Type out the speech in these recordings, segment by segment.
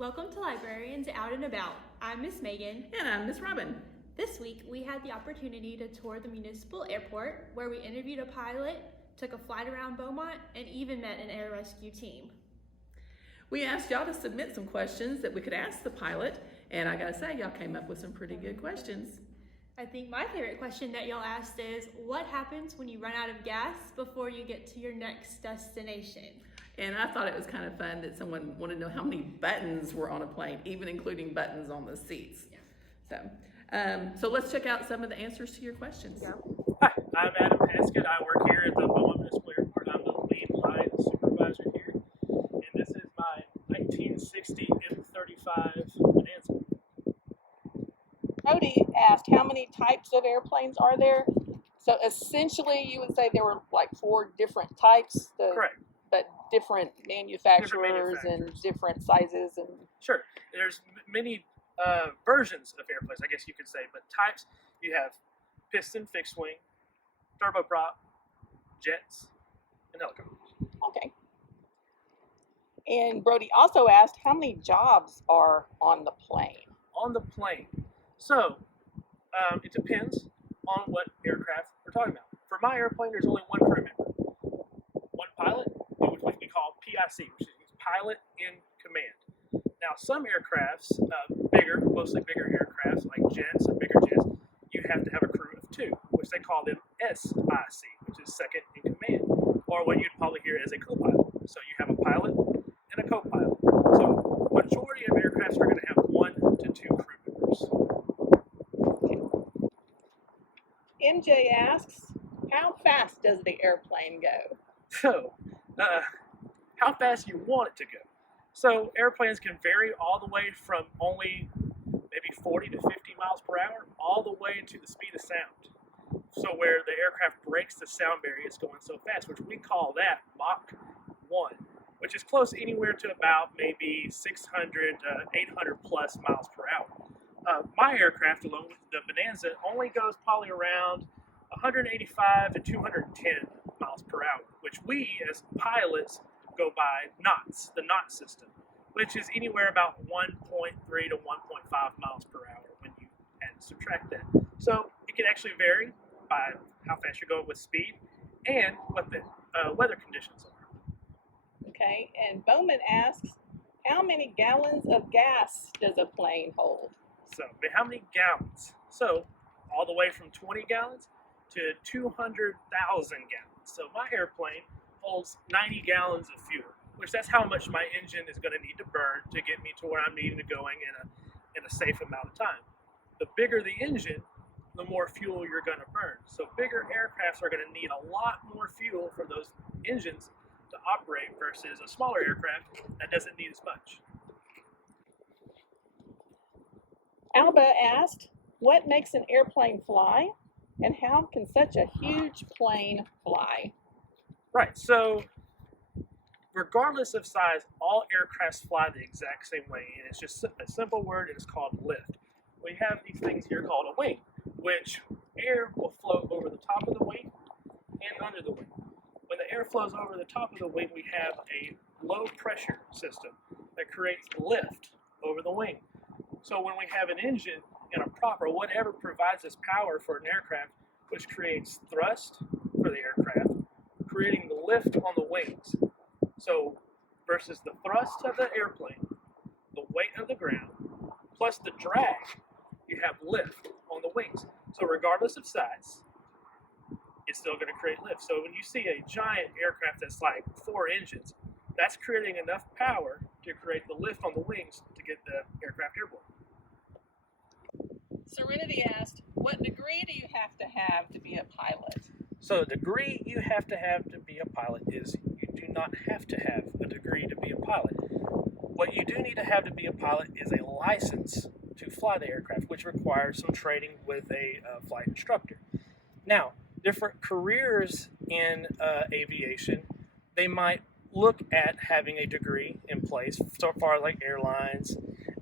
Welcome to Librarians Out and About. I'm Miss Megan. And I'm Miss Robin. This week we had the opportunity to tour the municipal airport where we interviewed a pilot, took a flight around Beaumont, and even met an air rescue team. We asked y'all to submit some questions that we could ask the pilot, and I gotta say, y'all came up with some pretty good questions. I think my favorite question that y'all asked is, what happens when you run out of gas before you get to your next destination? And I thought it was kind of fun that someone wanted to know how many buttons were on a plane, even including buttons on the seats. Yeah. So let's check out some of the answers to your questions. Yeah. Hi, I'm Adam Haskett. I work here at the Beaumont Municipal Airport. I'm the lead line supervisor here. And this is my 1960 M35 Bonanza. Brody asked how many types of airplanes are there? So essentially you would say there were like 4 different types, Correct. but different manufacturers and different sizes and Sure. There's many versions of airplanes, I guess you could say, but types, you have piston, fixed wing, turboprop, jets, and helicopters. okay. And Brody also asked how many jobs are on the plane. On the plane. So, it depends on what aircraft we're talking about. For my airplane, there's only one crew member. One pilot, which we call PIC, which is pilot in command. Now, some aircrafts, mostly bigger aircrafts like jets and bigger jets, you have to have a crew of 2, which they call them SIC, which is second in command, or what you'd probably hear as a co-pilot. So you have a pilot and a co-pilot. So majority of aircrafts are going to have 1 to 2 crew members. MJ asks, how fast does the airplane go? So, how fast you want it to go. So airplanes can vary all the way from only maybe 40 to 50 miles per hour, all the way to the speed of sound. So where the aircraft breaks the sound barrier, it's going so fast, which we call that Mach 1, which is close anywhere to about maybe 600 to 800 plus miles per hour. My aircraft, along with the Bonanza, only goes probably around 185 to 210 miles per hour, which we as pilots go by knots, the knot system, which is anywhere about 1.3 to 1.5 miles per hour when you add and subtract that. So it can actually vary by how fast you're going with speed and what the weather conditions are. Okay, and Bowman asks, how many gallons of gas does a plane hold? So how many gallons? So all the way from 20 gallons to 200,000 gallons. So my airplane holds 90 gallons of fuel, which that's how much my engine is going to need to burn to get me to where I'm needing to going in a safe amount of time. The bigger the engine, the more fuel you're going to burn. So bigger aircrafts are going to need a lot more fuel for those engines to operate versus a smaller aircraft that doesn't need as much. Alba asked, what makes an airplane fly? And how can such a huge plane fly? Right, so regardless of size, all aircrafts fly the exact same way, and it's just a simple word, and it's called lift. We have these things here called a wing, which air will flow over the top of the wing and under the wing. When the air flows over the top of the wing, we have a low pressure system that creates lift over the wing. So when we have an engine and a prop or whatever provides us power for an aircraft, which creates thrust for the aircraft, creating the lift on the wings. So versus the thrust of the airplane, the weight of the ground, plus the drag, you have lift on the wings. So regardless of size, it's still going to create lift. So when you see a giant aircraft that's like 4 engines, that's creating enough power to create the lift on the wings to get the aircraft airborne. Serenity asked, what degree do you have to be a pilot? So the degree you have to be a pilot is you do not have to have a degree to be a pilot. What you do need to be a pilot is a license to fly the aircraft, which requires some training with a flight instructor. Now, different careers in aviation, they might look at having a degree in place, so far like airlines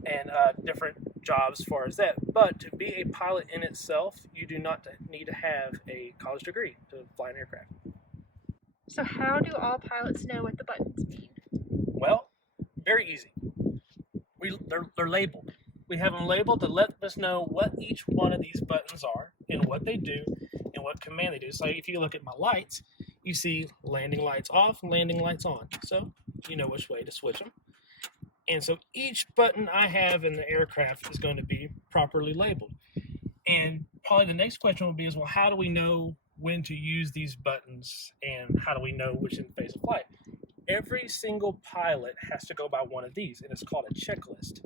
and different jobs as far as that. But to be a pilot in itself, you do not need to have a college degree to fly an aircraft. So how do all pilots know what the buttons mean? Well, very easy. they're labeled. We have them labeled to let us know what each one of these buttons are and what they do and what command they do. So if you look at my lights, you see landing lights off, landing lights on. So you know which way to switch them. And so each button I have in the aircraft is going to be properly labeled. And probably the next question will be is, well, how do we know when to use these buttons and how do we know which in phase of flight? Every single pilot has to go by one of these, and it's called a checklist.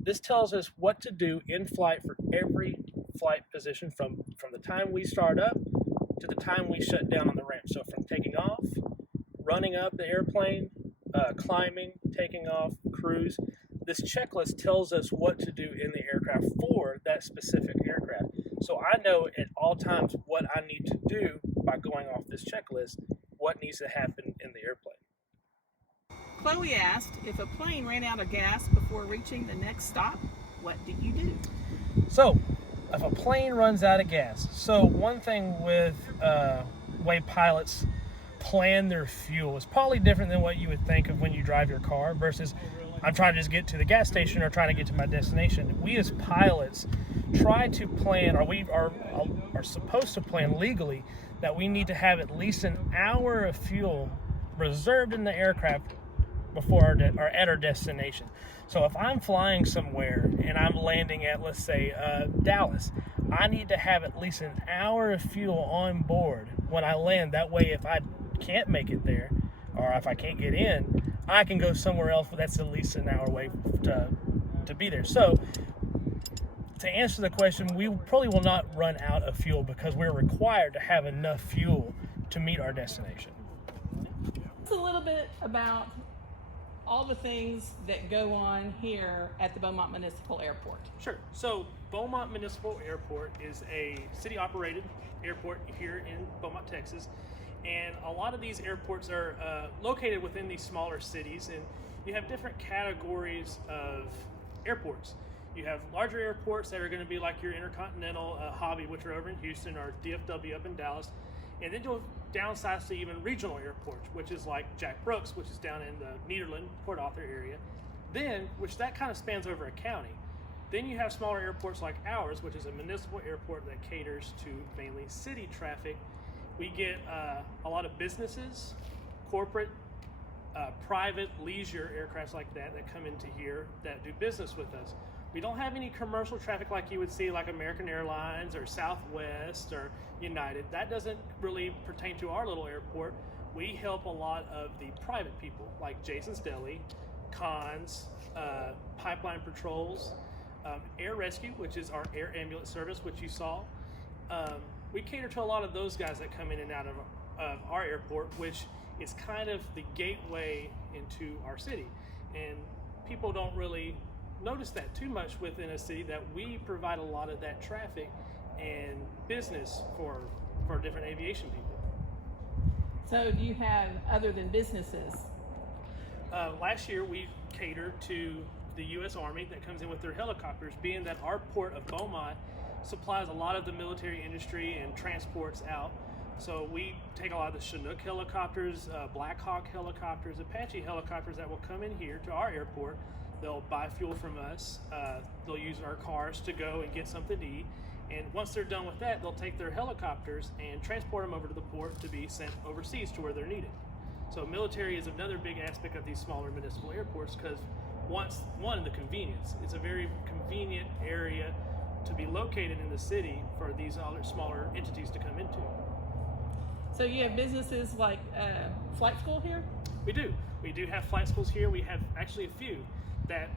This tells us what to do in flight for every flight position from the time we start up to the time we shut down on the ramp. So from taking off, running up the airplane, climbing, taking off, cruise. This checklist tells us what to do in the aircraft for that specific aircraft. So I know at all times what I need to do by going off this checklist, what needs to happen in the airplane. Chloe asked, if a plane ran out of gas before reaching the next stop, what do you do? So, if a plane runs out of gas, so one thing with way pilots plan their fuel is probably different than what you would think of when you drive your car versus I'm trying to just get to the gas station or trying to get to my destination. We as pilots try to plan, or we are supposed to plan legally, that we need to have at least an hour of fuel reserved in the aircraft before or at our destination. So if I'm flying somewhere and I'm landing at, let's say, Dallas, I need to have at least an hour of fuel on board when I land. That way, if I can't make it there, or if I can't get in, I can go somewhere else that's at least an hour away to be there. So to answer the question, we probably will not run out of fuel because we're required to have enough fuel to meet our destination. It's a little bit about all the things that go on here at the Beaumont Municipal Airport. Sure. So Beaumont Municipal Airport is a city-operated airport here in Beaumont, Texas. And a lot of these airports are located within these smaller cities, and you have different categories of airports. You have larger airports that are going to be like your Intercontinental, Hobby, which are over in Houston, or DFW up in Dallas. And then you'll downsize to even regional airports, which is like Jack Brooks, which is down in the Nederland, Port Arthur area. Then, which that kind of spans over a county. Then you have smaller airports like ours, which is a municipal airport that caters to mainly city traffic. We get a lot of businesses, corporate, private, leisure aircrafts like that come into here that do business with us. We don't have any commercial traffic like you would see like American Airlines or Southwest or United. That doesn't really pertain to our little airport. We help a lot of the private people like Jason's Deli, Cons, Pipeline Patrols, Air Rescue, which is our air ambulance service, which you saw. We cater to a lot of those guys that come in and out of our airport, which is kind of the gateway into our city. And people don't really notice that too much within a city, that we provide a lot of that traffic and business for different aviation people. So do you have, other than businesses? Last year we catered to the U.S. Army that comes in with their helicopters, being that our port of Beaumont supplies a lot of the military industry and transports out. So we take a lot of the Chinook helicopters, Black Hawk helicopters, Apache helicopters that will come in here to our airport. They'll buy fuel from us. They'll use our cars to go and get something to eat. And once they're done with that, they'll take their helicopters and transport them over to the port to be sent overseas to where they're needed. So military is another big aspect of these smaller municipal airports, because the convenience. It's a very convenient area to be located in the city for these other smaller entities to come into. So you have businesses like flight school here? We do. We do have flight schools here. We have actually a few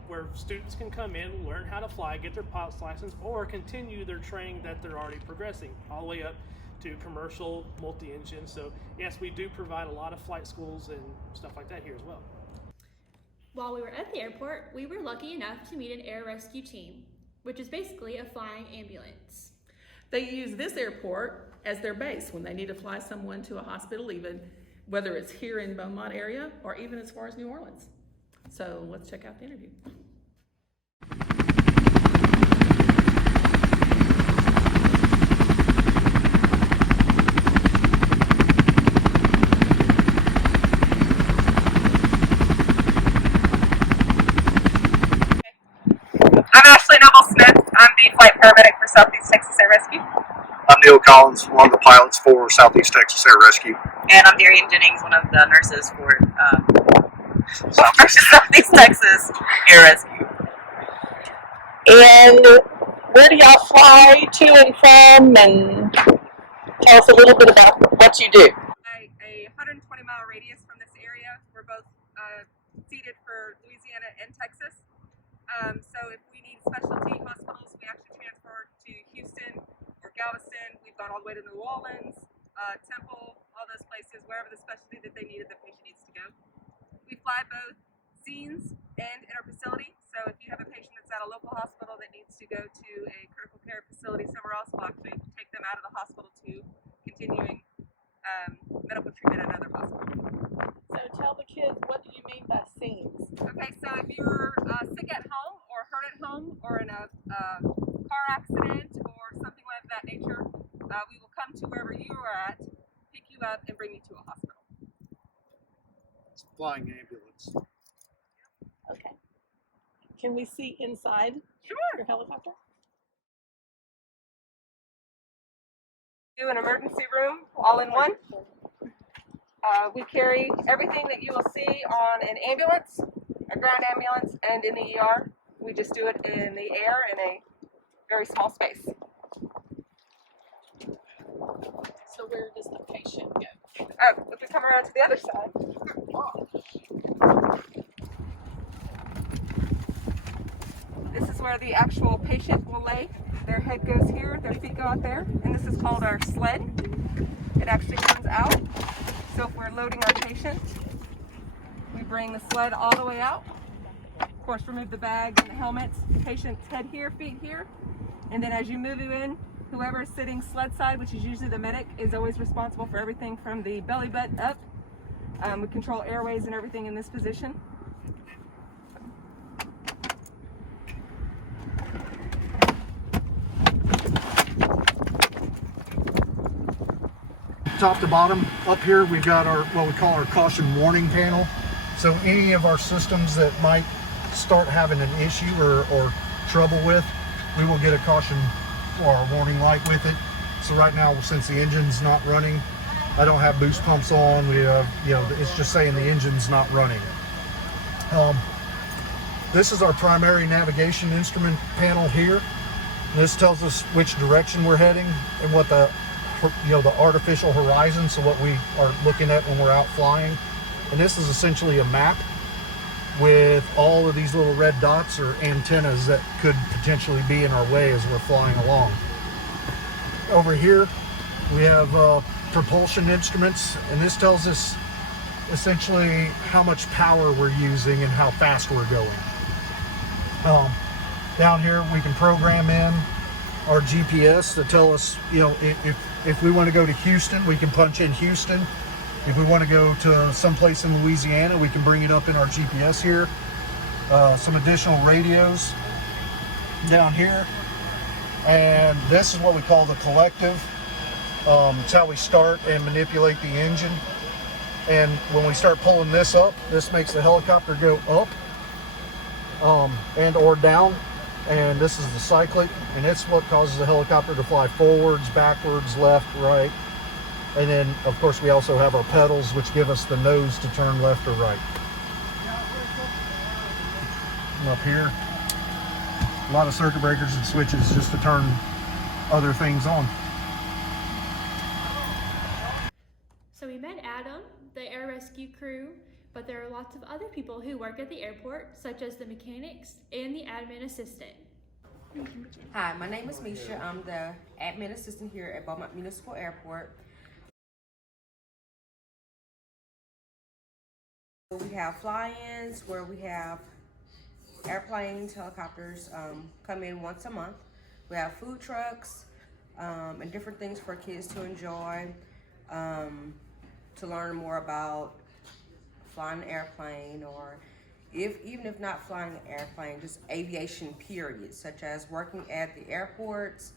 where students can come in, learn how to fly, get their pilot's license, or continue their training that they're already progressing all the way up to commercial multi-engine. So yes, we do provide a lot of flight schools and stuff like that here as well. While we were at the airport, we were lucky enough to meet an air rescue team, which is basically a flying ambulance. They use this airport as their base when they need to fly someone to a hospital, even whether it's here in Beaumont area or even as far as New Orleans. So let's check out the interview. flight paramedic for Southeast Texas Air Rescue. I'm Neil Collins, one of the pilots for Southeast Texas Air Rescue. And I'm Darian Jennings, one of the nurses for Southeast Texas Air Rescue. And where do y'all fly to and from? And tell us a little bit about what you do. A 120-mile radius from this area. We're both seated for Louisiana and Texas. So if we need specialty hospitals, we actually transfer to Houston or Galveston. We've gone all the way to New Orleans, Temple, all those places, wherever the specialty that they needed the patient needs to go. We fly both scenes and in our facility. So if you have a patient that's at a local hospital that needs to go to a critical care facility somewhere else, we'll actually take them out of the hospital to continuing medical treatment at another hospital. So tell the kids, what do you mean by scenes? Okay, so if you're sick at home or hurt at home or in a car accident or something like that nature, we will come to wherever you are at, pick you up, and bring you to a hospital. It's a flying ambulance. Okay. Can we see inside your helicopter? Do an emergency room all in one. We carry everything that you will see on an ambulance, a ground ambulance, and in the ER. We just do it in the air in a very small space. So where does the patient go? If we come around to the other side. This is where the actual patient will lay. Their head goes here, their feet go out there, and this is called our sled. It actually comes out. So if we're loading our patient, we bring the sled all the way out. Of course, remove the bags and the helmets, patient's head here, feet here. And then as you move you in, whoever is sitting sled side, which is usually the medic, is always responsible for everything from the belly button up. We control airways and everything in this position. Top to bottom, up here we've got our what we call our caution warning panel. So any of our systems that might start having an issue or trouble with, we will get a caution or a warning light with it. So right now, since the engine's not running, I don't have boost pumps on. We have, it's just saying the engine's not running. This is our primary navigation instrument panel here. This tells us which direction we're heading and what the artificial horizon, so what we are looking at when we're out flying. And this is essentially a map with all of these little red dots or antennas that could potentially be in our way as we're flying along. Over here we have propulsion instruments, and this tells us essentially how much power we're using and how fast we're going. Down here we can program in our GPS to tell us, if we want to go to Houston, we can punch in Houston. If we want to go to someplace in Louisiana, we can bring it up in our GPS here. Some additional radios down here. And this is what we call the collective. It's how we start and manipulate the engine. And when we start pulling this up, this makes the helicopter go up and or down. And this is the cyclic, and it's what causes the helicopter to fly forwards, backwards, left, right. And then, of course, we also have our pedals, which give us the nose to turn left or right. And up here, a lot of circuit breakers and switches just to turn other things on. So we met Adam, the air rescue crew, but there are lots of other people who work at the airport, such as the mechanics and the admin assistant. Hi, my name is Misha. I'm the admin assistant here at Beaumont Municipal Airport. We have fly-ins where we have airplanes, helicopters come in once a month. We have food trucks and different things for kids to enjoy, to learn more about flying an airplane, or even if not flying an airplane, just aviation period, such as working at the airports,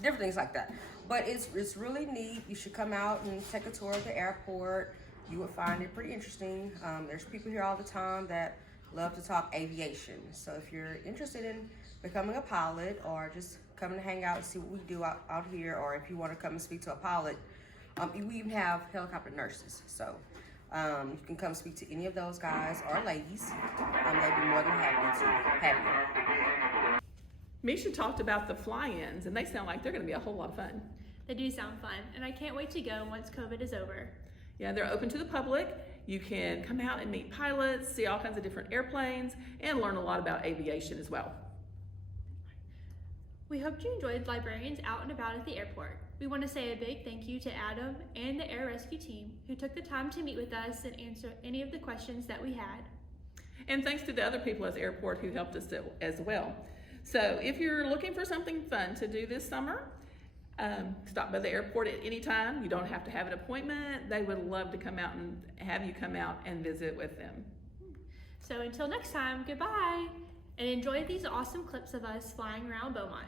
different things like that. But it's really neat. You should come out and take a tour of the airport. You will find it pretty interesting. There's people here all the time that love to talk aviation. So if you're interested in becoming a pilot or just coming to hang out and see what we do out here, or if you want to come and speak to a pilot, we even have helicopter nurses. So you can come speak to any of those guys or ladies. They'd be more than happy to have you. Misha talked about the fly-ins, and they sound like they're going to be a whole lot of fun. They do sound fun, and I can't wait to go once COVID is over. Yeah, they're open to the public. You can come out and meet pilots, see all kinds of different airplanes, and learn a lot about aviation as well. We hope you enjoyed Librarians Out and About at the airport. We want to say a big thank you to Adam and the air rescue team who took the time to meet with us and answer any of the questions that we had. And thanks to the other people at the airport who helped us as well. So if you're looking for something fun to do this summer, stop by the airport at any time. You don't have to have an appointment. They would love to come out and have you come out and visit with them. So until next time, goodbye, and enjoy these awesome clips of us flying around Beaumont.